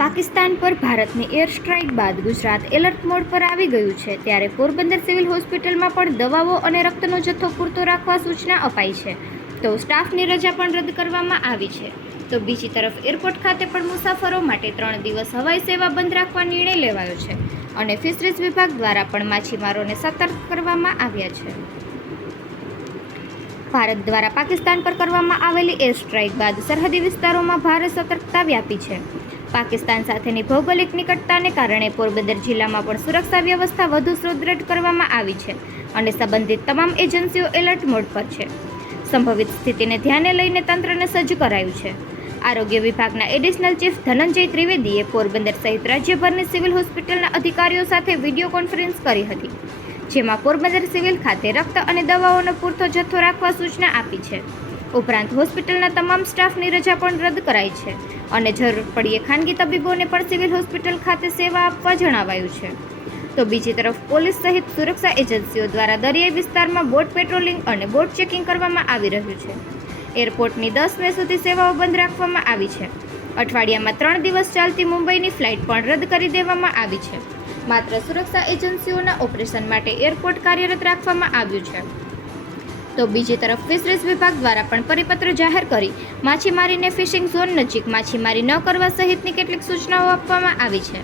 પાકિસ્તાન પર ભારતની air strike બાદ ગુજરાત એલર્ટ મોડ પર આવી ગયું છે, ત્યારે પોરબંદર સિવિલ હોસ્પિટલમાં પણ દવાઓ અને રક્તનો જથ્થો પૂરતો રાખવા સૂચના અપાઈ છે. તો સ્ટાફની રજા પણ રદ કરવામાં આવી છે. તો બીજી તરફ એરપોર્ટ ખાતે પણ મુસાફરો માટે 3 દિવસ હવાઈ સેવા બંધ રાખવા નિર્ણય લેવાયો છે અને ફિશરીઝ વિભાગ દ્વારા પણ માછીમારોને સતર્ક કરવામાં આવ્યા છે. ભારત દ્વારા પાકિસ્તાન પર કરવામાં આવેલી એર સ્ટ્રાઇક બાદ સરહદી વિસ્તારોમાં ભારે સતર્કતા વ્યાપી છે. પાકિસ્તાન સાથેની ભૌગોલિક નિકટતાને કારણે પોરબંદર જિલ્લામાં પણ સુરક્ષા વ્યવસ્થા વધુ સુદૃઢ કરવામાં આવી છે અને સંબંધિત તમામ એજન્સીઓ એલર્ટ મોડ પર છે. સંભવિત સ્થિતિને ધ્યાને લઈને તંત્રને સજ્જ કરાયું છે. આરોગ્ય વિભાગના એડિશનલ ચીફ ધનંજય ત્રિવેદીએ પોરબંદર સહિત રાજ્યભરની સિવિલ હોસ્પિટલના અધિકારીઓ સાથે વિડીયો કોન્ફરન્સ કરી હતી, જેમાં પોરબંદર સિવિલ ખાતે રક્ત અને દવાઓનો પૂરતો જથ્થો રાખવા સૂચના આપી છે. ઉપરાંત હોસ્પિટલના તમામ સ્ટાફની રજા પણ રદ કરાઈ છે અને જરૂર પડીએ ખાનગી તબીબોને પણ સિવિલ હોસ્પિટલ ખાતે સેવા આપવા જણાવાયું છે. તો બીજી તરફ પોલીસ સહિત સુરક્ષા એજન્સીઓ દ્વારા દરિયાઈ વિસ્તારમાં બોટ પેટ્રોલિંગ અને બોટ ચેકિંગ કરવામાં આવી રહ્યું છે. એરપોર્ટની 10 મે સુધી સેવાઓ બંધ રાખવામાં આવી છે. અઠવાડિયામાં 3 દિવસ ચાલતી મુંબઈની ફ્લાઇટ પણ રદ કરી દેવામાં આવી છે. માત્ર સુરક્ષા એજન્સીઓના ઓપરેશન માટે એરપોર્ટ કાર્યરત રાખવામાં આવ્યું છે. તો બીજી તરફ ફિશરીઝ વિભાગ દ્વારા પણ પરિપત્ર જાહેર કરી માછીમારીને ફિશિંગ ઝોન નજીક માછીમારી ન કરવા સહિતની કેટલીક સૂચનાઓ આપવામાં આવી છે.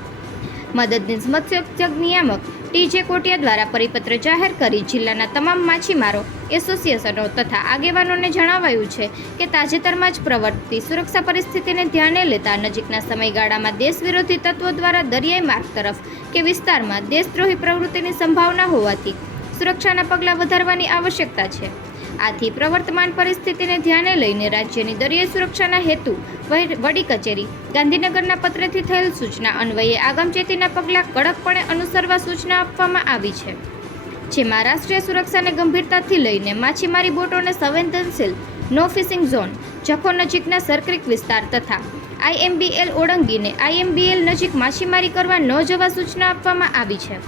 મદદનીશ મત્સ્યોદ્યોગ નિયામક ટી.જે. કોટિયા દ્વારા પરિપત્ર જાહેર કરી જિલ્લાના તમામ માછીમારો એસોસિએશનો તથા આગેવાનોને જણાવાયું છે કે તાજેતરમાં જ પ્રવર્તતી સુરક્ષા પરિસ્થિતિને ધ્યાને લેતા નજીકના સમયગાળામાં દેશ વિરોધી તત્વો દ્વારા દરિયાઈ માર્ગ તરફ કે વિસ્તારમાં દેશદ્રોહી પ્રવૃત્તિની સંભાવના હોવાથી સુરક્ષાના પગલાં વધારવાની આવશ્યકતા છે. આથી પ્રવર્તમાન પરિસ્થિતિને ધ્યાને લઈને રાજ્યની દરિયાઈ સુરક્ષાના હેતુ વડી કચેરી ગાંધીનગરના પત્રથી થયેલ સૂચના અન્વયે આગમચેતીના પગલાં કડકપણે અનુસરવા સૂચના આપવામાં આવી છે, જેમાં રાષ્ટ્રીય સુરક્ષાને ગંભીરતાથી લઈને માછીમારી બોટોને સંવેદનશીલ નો ફિશિંગ ઝોન, જખો નજીકના સરક્રીક વિસ્તાર તથા IMBL ઓળંગીને IMBL નજીક માછીમારી કરવા ન જવા સૂચના આપવામાં આવી છે.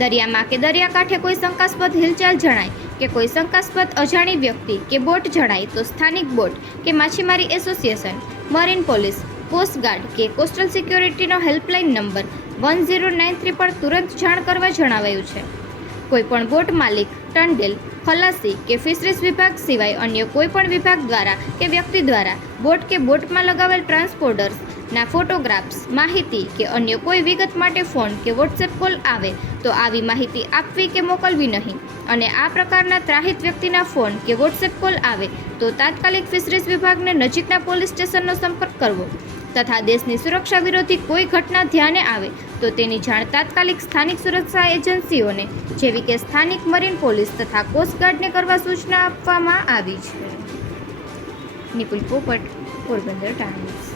દરિયામાં કે દરિયાકાંઠે કોઈ શંકાસ્પદ હિલચાલ જણાય કે કોઈ શંકાસ્પદ અજાણી વ્યક્તિ કે બોટ જણાય તો સ્થાનિક બોટ કે માછીમારી એસોસિએશન, મરીન પોલીસ, કોસ્ટગાર્ડ કે કોસ્ટલ સિક્યોરિટીનો હેલ્પલાઇન નંબર 1093 પર તુરંત જાણ કરવા જણાવાયું છે. કોઈપણ બોટ માલિક, ટંડેલ, ખલાસી કે ફિશરીઝ વિભાગ સિવાય અન્ય કોઈપણ વિભાગ દ્વારા કે વ્યક્તિ દ્વારા બોટ કે બોટમાં લગાવેલ ટ્રાન્સપોન્ડર્સના ફોટોગ્રાફ્સ, માહિતી કે અન્ય કોઈ વિગત માટે ફોન કે વોટ્સએપ કોલ આવે તો આવી માહિતી આપવી કે મોકલવી નહીં અને આ પ્રકારના ત્રાહિત વ્યક્તિના ફોન કે વોટ્સએપ કોલ આવે તો તાત્કાલિક ફિશરીઝ વિભાગને નજીકના પોલીસ સ્ટેશનનો સંપર્ક કરવો તથા દેશની સુરક્ષા વિરોધી કોઈ ઘટના ધ્યાને આવે તો તેની જાણ તાત્કાલિક સ્થાનિક સુરક્ષા એજન્સીઓને જેવી કે સ્થાનિક મરીન પોલીસ તથા કોસ્ટગાર્ડને કરવા સૂચના આપવામાં આવી છે. નિપુલ પોપટ, પોરબંદર ટાઈમ્સ.